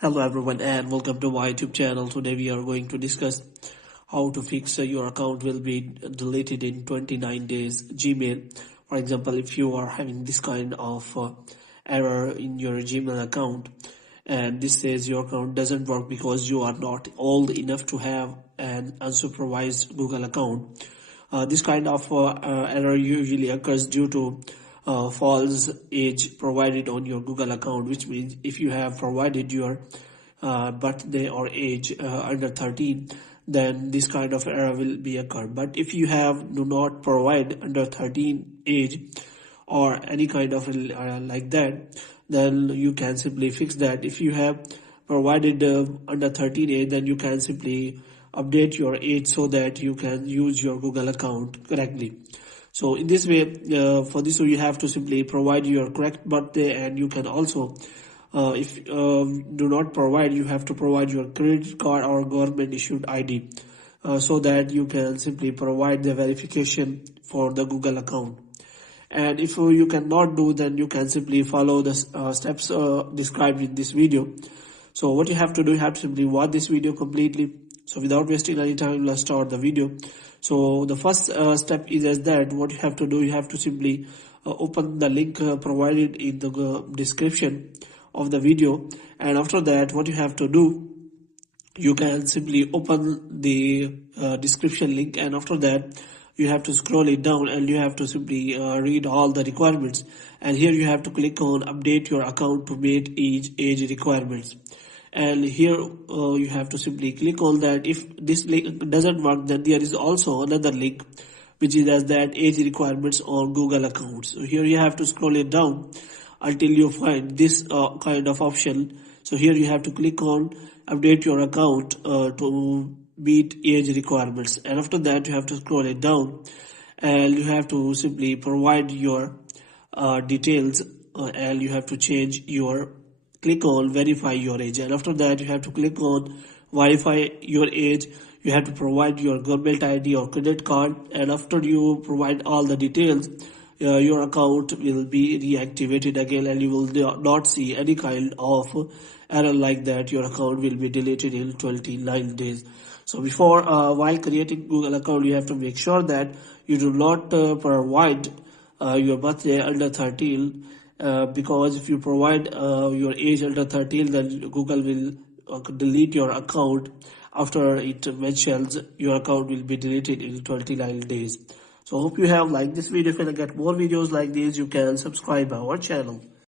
Hello everyone and welcome to my YouTube channel. Today we are going to discuss how to fix your account will be deleted in 29 days Gmail. For example, if you are having this kind of error in your Gmail account and this says your account doesn't work because you are not old enough to have an unsupervised Google account. This kind of error usually occurs due to false age provided on your Google account, which means if you have provided your birthday or age under 13, then this kind of error will be occurred. But if you do not provide under 13 age or any kind of like that, then you can simply fix that. If you have provided under 13 age, then you can simply update your age so that you can use your Google account correctly. So in this way, for this you have to simply provide your correct birthday, and you can also if do not provide, you have to provide your credit card or government issued ID so that you can simply provide the verification for the Google account. And if you cannot do, then you can simply follow the steps described in this video. So what you have to do, you have to simply watch this video completely. So without wasting any time, let's start the video. So the first step is as that what you have to do, you have to simply open the link provided in the description of the video. And after that, what you have to do, you can simply open the description link, and after that you have to scroll it down and you have to simply read all the requirements. And here you have to click on update your account to meet age requirements. And here you have to simply click on that. If this link doesn't work, then there is also another link which is as that age requirements on Google accounts. So here you have to scroll it down until you find this kind of option. So here you have to click on update your account to meet age requirements, and after that you have to scroll it down and you have to simply provide your details and you have to change your click on verify your age, and after that you have to click on verify your age. You have to provide your government ID or credit card, and after you provide all the details, your account will be reactivated again and you will not see any kind of error like that. Your account will be deleted in 29 days. So before while creating Google account, you have to make sure that you do not provide your birthday under 13 because if you provide your age under 13, then Google will delete your account after it mentions your account will be deleted in 29 days. So hope you have liked this video. If you want to get more videos like these, you can subscribe our channel.